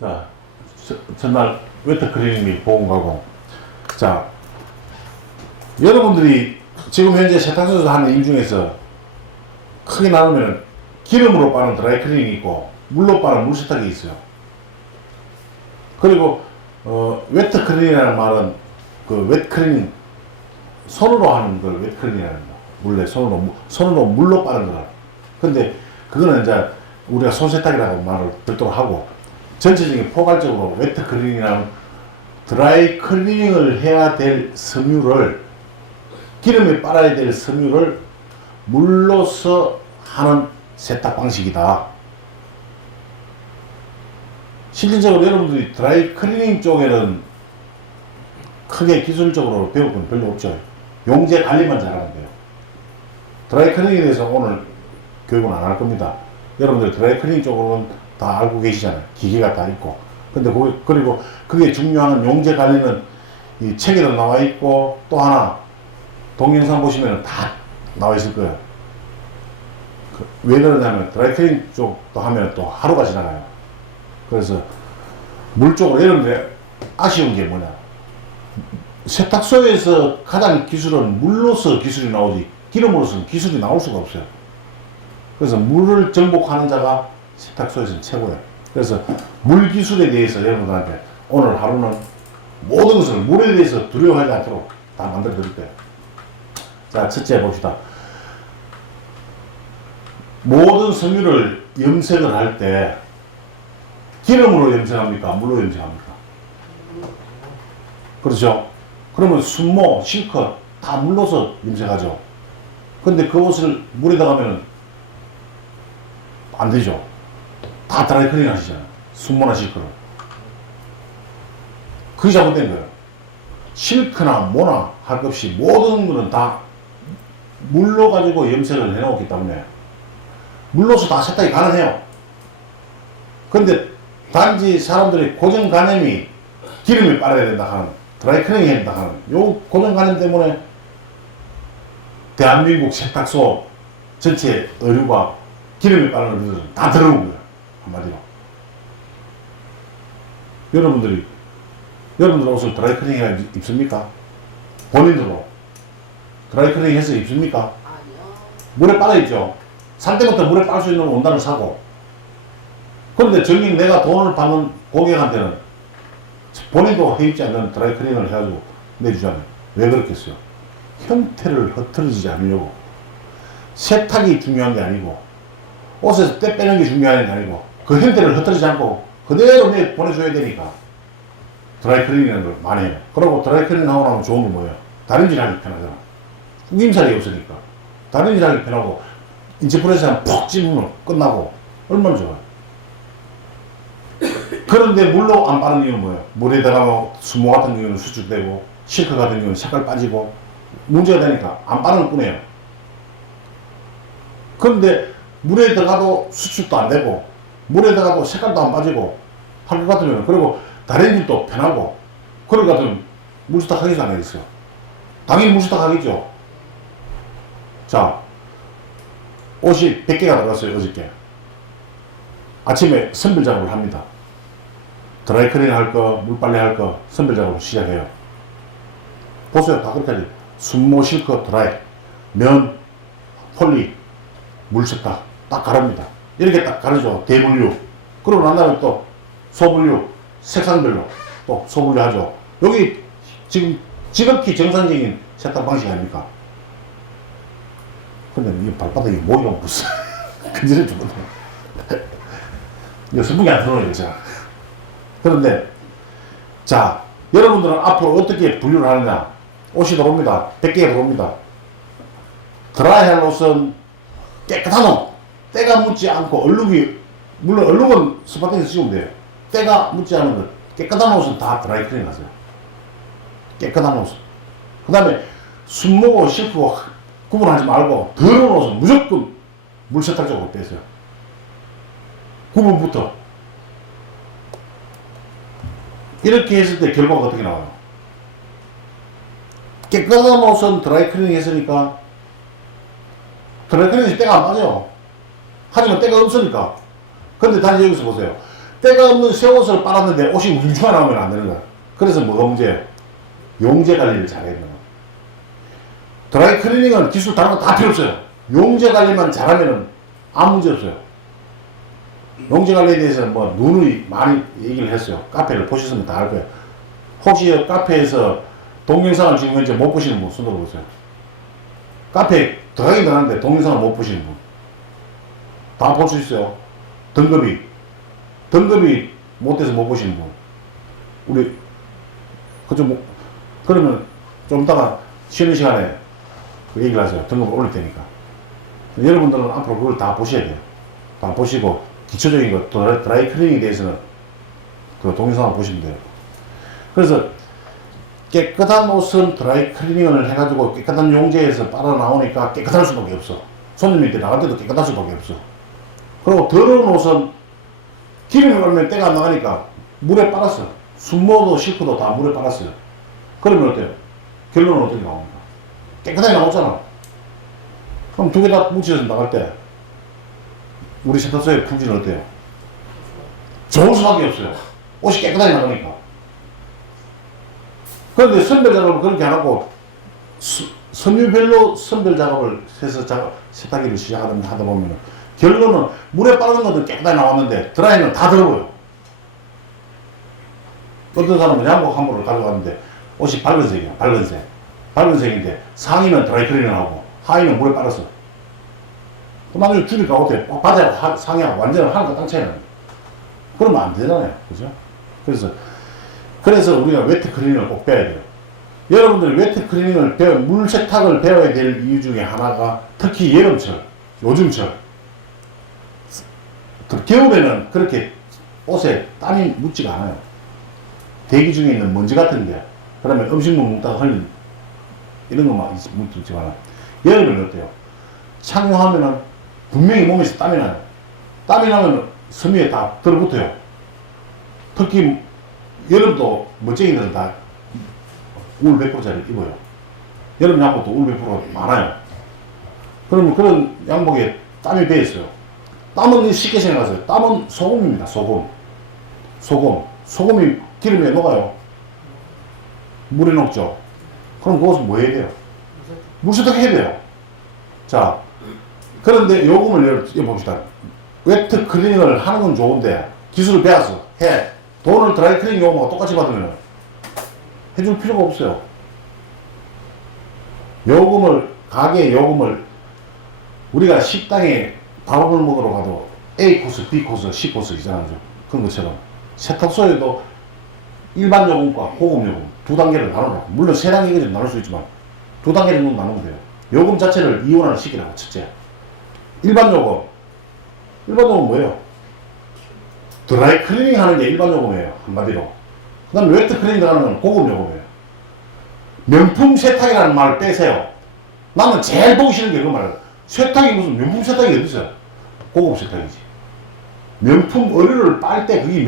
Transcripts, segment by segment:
자, 전날 웨터 클리닝 보험 가고. 자, 여러분들이 지금 현재 세탁소에서 하는 일 중에서 크게 나누면 기름으로 빠는 드라이 클리닝이 있고 물로 빠는 물 세탁이 있어요. 그리고 웨터 클리닝이라는 말은 그 웨트 클리닝 손으로 하는 걸 웨트 클리닝이라는 거. 물에 손으로 물로 빠는 거라. 근데 그거는 이제 우리가 손세탁이라고 말을 별도로 하고, 전체적인 포괄적으로 웨트 클리닝이라는 드라이 클리닝을 해야 될 섬유를, 기름에 빨아야 될 섬유를 물로서 하는 세탁 방식이다. 실질적으로 여러분들이 드라이 클리닝 쪽에는 크게 기술적으로 배울 건 별로 없죠. 용제 관리만 잘하면 돼요. 드라이 클리닝에 대해서 오늘 교육은 안 할 겁니다. 여러분들 드라이 클리닝 쪽으로는 다 알고 계시잖아요. 기계가 다 있고. 근데 그리고 그게 중요한 용제 관리는 이 책에도 나와 있고, 또 하나 동영상 보시면 다 나와 있을 거예요. 왜 그러냐면 드라이 클리닝 쪽도 하면 또 하루가 지나가요. 그래서 물 쪽으로, 여러분들 아쉬운 게 뭐냐, 세탁소에서 가장 기술은 물로서 기술이 나오지 기름으로서는 기술이 나올 수가 없어요. 그래서 물을 정복하는 자가 세탁소에서는 최고예요. 그래서 물 기술에 대해서 여러분들한테 오늘 하루는 모든 것을 물에 대해서 두려워하지 않도록 다 만들어 드릴 거예요. 자, 첫째 봅시다. 모든 섬유를 염색을 할 때 기름으로 염색합니까? 물로 염색합니까? 그렇죠? 그러면 순모, 실컷 다 물로서 염색하죠. 근데 그 옷을 물에다 가면 안 되죠. 다 드라이 클리닝 하시잖아요. 순모나 실크로. 그게 잘못된 거예요. 실크나 모나 할 것 없이 모든 거는 다 물로 가지고 염색을 해놓기 때문에 물로서 다 세탁이 가능해요. 근데 단지 사람들이 고정관념이 기름이 빨아야 된다 하는, 드라이 클리닝 해야 된다 하는 요 고정관념 때문에 대한민국 세탁소 전체 의류가 기름이 빠르는 의류들은 다 들어온 거예요. 한마디로. 여러분들 옷을 드라이 클리닝 해야 입습니까? 본인들로 드라이 클리닝 해서 입습니까? 아니요. 물에 빨아 입죠. 살 때부터 물에 빨 수 있는 원단을 사고. 그런데 정녕 내가 돈을 받는 고객한테는 본인도 해 입지 않는 드라이 클리닝을 해가지고 내주잖아요. 왜 그렇겠어요? 형태를 흐트러지지 않으려고. 세탁이 중요한 게 아니고, 옷에서 때 빼는 게 중요한 게 아니고, 그 형태를 흐트러지지 않고 그대로 보내줘야 되니까 드라이 클리닝이라는 걸 많이 해요. 그리고 드라이 클리닝 하고 나면 좋은 게 뭐예요? 다림질 하기 편하잖아. 후김살이 없으니까. 다림질 하기 편하고, 인체프레스에 푹 찝으면 끝나고, 얼마나 좋아요. 그런데 물로 안 빠는 이유는 뭐예요? 물에다가 뭐 수모 같은 경우는 수축되고, 실크 같은 경우는 색깔 빠지고, 문제가 되니까 안 빠는 뿐이에요. 그런데 물에 들어가도 수축도 안 되고, 물에 들어가도 색깔도 안 빠지고 할 것 같으면, 그리고 다림질도 편하고 그럴 것 같으면 물세탁 하겠어 안 하겠어요? 당연히 물세탁 하겠죠. 자, 옷이 100개가 들어갔어요. 어저께 아침에 선별 작업을 합니다. 드라이 클리닝 할 거, 물빨래 할 거 선별 작업을 시작해요. 보세요. 다 그렇게 하지. 순모, 실크, 드라이, 면, 폴리, 물세탁 딱 가릅니다. 이렇게 딱 가르죠. 대분류. 그러고 난 다음에 또 소분류, 색상별로 또 소분류 하죠. 여기 지금 지극히 정상적인 세탁 방식 아닙니까? 근데 이 발바닥에 모이라고 붙어. 그전에 죽었네. 이거 선풍기 안 틀어놓은 거잖아. 그런데, 자, 여러분들은 앞으로 어떻게 분류를 하느냐. 옷이 들어옵니다. 100개가 들어옵니다. 드라이 할 옷은 깨끗한 옷. 때가 묻지 않고, 얼룩이, 물론 얼룩은 스파팅에서 씌우면 돼요. 때가 묻지 않은 것. 깨끗한 옷은 다 드라이 클리닝 하세요. 깨끗한 옷은. 그 다음에 순모고 실크고 구분하지 말고, 더러운 옷은 무조건 물세탁 쪽으로 빼세요. 구분부터. 이렇게 했을 때 결과가 어떻게 나와요? 깨끗한 옷은 드라이 클리닝 했으니까 드라이 클리닝이 때가 안 빠져요. 하지만 때가 없으니까. 그런데 다시 여기서 보세요. 때가 없는 새 옷을 빨았는데 옷이 울주가 나오면 안 되는 거야. 그래서 뭐가 문제예요? 용재 관리를 잘해야 돼요. 드라이 클리닝은 기술 다른 거 다 필요 없어요. 용재 관리만 잘하면 아무 문제 없어요. 용재 관리에 대해서 뭐 누누이 많이 얘기를 했어요. 카페를 보셨으면 다 알 거예요. 혹시 카페에서 동영상을 지금 현재 못 보시는 분 손들어 보세요. 카페에 들어가긴 들어가는데 동영상을 못 보시는 분. 다 볼 수 있어요. 등급이 못 돼서 못 보시는 분. 우리, 그러면 좀 이따가 쉬는 시간에 그 얘기를 하세요. 등급을 올릴 테니까. 여러분들은 앞으로 그걸 다 보셔야 돼요. 다 보시고, 기초적인 거, 드라이 클리닝에 대해서는 그 동영상을 보시면 돼요. 그래서 깨끗한 옷은 드라이 클리닝을 해가지고 깨끗한 용재에서 빨아 나오니까 깨끗할 수밖에 없어. 손님한테 나갈 때도 깨끗할 수밖에 없어. 그리고 더러운 옷은 기름이 얼면 때가 안 나가니까 물에 빨았어. 순모도 실크도 다 물에 빨았어요. 그러면 어때요? 결론은 어떻게 나옵니까? 깨끗하게 나오잖아. 그럼 두 개 다 뭉쳐서 나갈 때 우리 세탁소의 품질은 어때요? 좋을 수밖에 없어요. 옷이 깨끗하게 나가니까. 그런데 선별 작업을 그렇게 안 하고 섬유별로 선별 작업을 해서 세탁기를 하다 보면 결론은 물에 빠른 것도 깨끗하게 나왔는데 드라이는 다 더러워요. 어떤 사람은 양복 한 벌을 가져갔는데 옷이 밝은색이야. 밝은색인데 상의는 드라이 클리닝을 하고 하의는 물에 빨았어. 나중에 줄일까 어때? 바지하고 상의하고 완전히 하나가 땅 차이 나요. 그러면 안 되잖아요. 그죠? 그래서 우리가 웨트 클리닝을 꼭 배워야 돼요. 여러분들 웨트 클리닝을 물 세탁을 배워야 될 이유 중에 하나가 특히 여름철, 요즘철. 겨울에는 그렇게 옷에 땀이 묻지가 않아요. 대기 중에 있는 먼지 같은 게. 그러면 음식물 먹다가 흘린 이런 거만 묻지만 여름에는 어때요? 착용하면은 분명히 몸에서 땀이 나요. 땀이 나면 섬유에 다 들어붙어요. 특히 여름도 멋쟁이들은 다 울 100%짜리 입어요. 여름 양복도 울 100% 많아요. 그러면 그런 양복에 땀이 배있어요. 땀은 쉽게 생각하세요. 땀은 소금입니다. 소금이 기름에 녹아요. 물에 녹죠. 그럼 그것은 뭐 해야 돼요? 물세탁 해야 돼요. 자, 그런데 요금을 봅시다. 웨트 클리닝을 하는 건 좋은데 기술을 배워서 해. 돈을 드라이 클리닝 요금하고 똑같이 받으면 해줄 필요가 없어요. 가게 요금을 우리가 식당에 밥을 먹으러 가도 A 코스, B 코스, C 코스 있잖아요. 그런 것처럼 세탁소에도 일반 요금과 고급 요금 두 단계를 나눠요. 물론 세 단계까지 나눌 수 있지만 두 단계 정도 나누면 돼요. 요금 자체를 이원화를 시키라고. 첫째, 일반 요금은 뭐예요? 드라이 클리닝 하는 게 일반 요금이에요. 한마디로. 그 다음에 웨트 클리닝 들어가는 건 고급 요금이에요. 명품 세탁이라는 말을 빼세요. 나는 제일 보기 싫은 게 그 말이에요. 세탁이 무슨 명품 세탁이 어디 있어요? 고급 세탁이지. 명품 의류를 빨 때 그게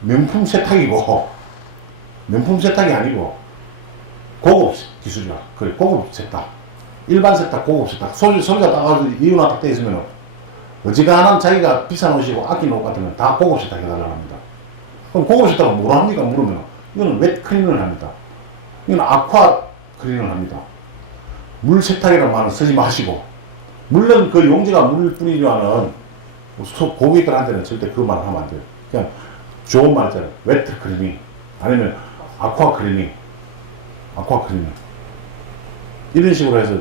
명품 세탁이고, 명품 세탁이 아니고 고급 기술이야. 그래, 고급 세탁. 일반 세탁, 고급 세탁. 소리가 따가지고 이유나 딱 돼 있으면 어지간한 자기가 비싼 옷이고 아끼는 옷 같으면 다 고급 세탁 해달라고 합니다. 그럼 고급 세탁은 뭐라 합니까? 물으면 이거는 웨트 클리닝을 합니다. 이건 아쿠아 클리닝을 합니다. 물 세탁이라는 말은 쓰지 마시고, 물론 그 용지가 물 뿌리지만은 고객들한테는 절대 그 말을 하면 안 돼요. 그냥 좋은 말 있잖아요. 웨트 클리닝 아니면 아쿠아 클리닝 이런 식으로 해서,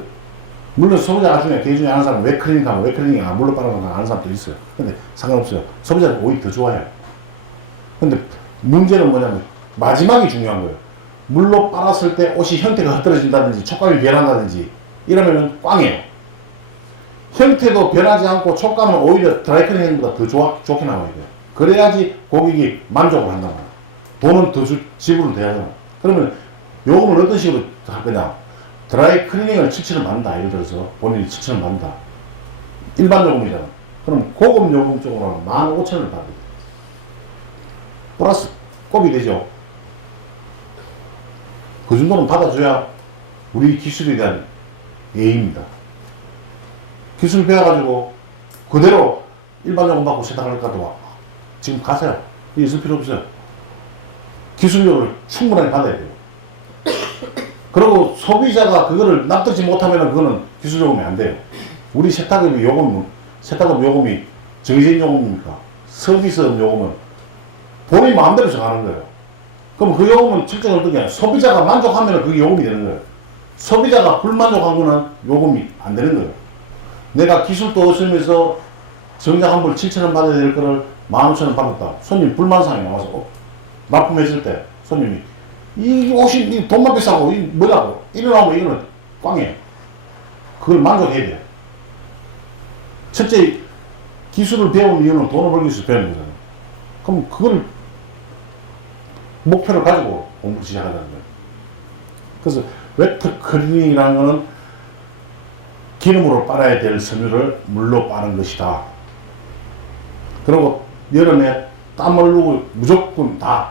물론 소비자 중에 개 중에 아는 사람은 왜 클리닝 하면 왜 클리닝 물로 빨아가는 아는 사람도 있어요. 근데 상관없어요. 소비자는 오히려 더 좋아해요. 근데 문제는 뭐냐면 마지막이 중요한 거예요. 물로 빨았을 때 옷이 형태가 흐트러진다든지 촉감이 변한다든지 이러면은 꽝이에요. 형태도 변하지 않고 촉감은 오히려 드라이 클리닝보다 더 좋게 나와야 돼요. 그래야지 고객이 만족을 한단 말이에요. 돈은 더 지불을 돼야 되나. 그러면 요금을 어떤 식으로 할 거냐. 드라이 클리닝을 7,000원 받는다. 예를 들어서 본인이 7,000원 받는다. 일반 요금이잖아. 그럼 고급 요금 쪽으로 하면 15,000원을 받아야 돼. 플러스 곱이 되죠. 그 정도는 받아줘야 우리 기술에 대한 예의입니다. 기술 배워가지고 그대로 일반 요금 받고 세탁할 것 같아도 지금 가세요. 있을 필요 없어요. 기술력을 충분하게 받아야 돼요. 그리고 소비자가 그거를 납득지 못하면 그거는 기술 요금이 안 돼요. 우리 세탁업 요금이 정해진 요금입니까? 서비스업 요금은 본인 마음대로 정하는 거예요. 그럼 그 요금은 측정을 어떻게 해요? 소비자가 만족하면 그게 요금이 되는 거예요. 소비자가 불만족한 거는 요금이 안 되는 거예요. 내가 기술도 없으면서 정작 한 벌 7,000원 받아야 될 거를 15,000원 받았다. 손님 불만사항이 나와서 납품했을 때 손님이 이 옷이 돈만 비싸고 이 뭐라고 이러나면 이거는 꽝이에요. 그걸 만족해야 돼요. 첫째 기술을 배운 이유는 돈을 벌기 위해서 배우는 거잖아요. 그럼 그걸 목표를 가지고 공부 시작하자는 거예요. 그래서 웨트 클리닝이라는 거는 기름으로 빨아야 될 섬유를 물로 빠는 것이다. 그리고 여름에 땀을 누고 무조건 다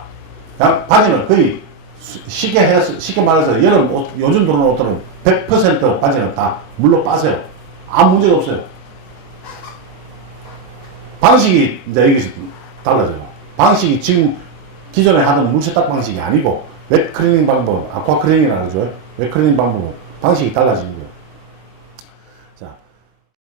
그냥 바지는 거의 쉽게 말해서 여름 옷, 요즘 들어오는 옷들은 100% 바지는 다 물로 빠세요. 아무 문제가 없어요. 방식이 이제 여기서 달라져요. 방식이 지금 기존에 하던 물세탁 방식이 아니고 웹 클리닝 방법, 아쿠아 클리닝이라고 하죠. 웹 클리닝 방법은 방식이 달라지는 거예요.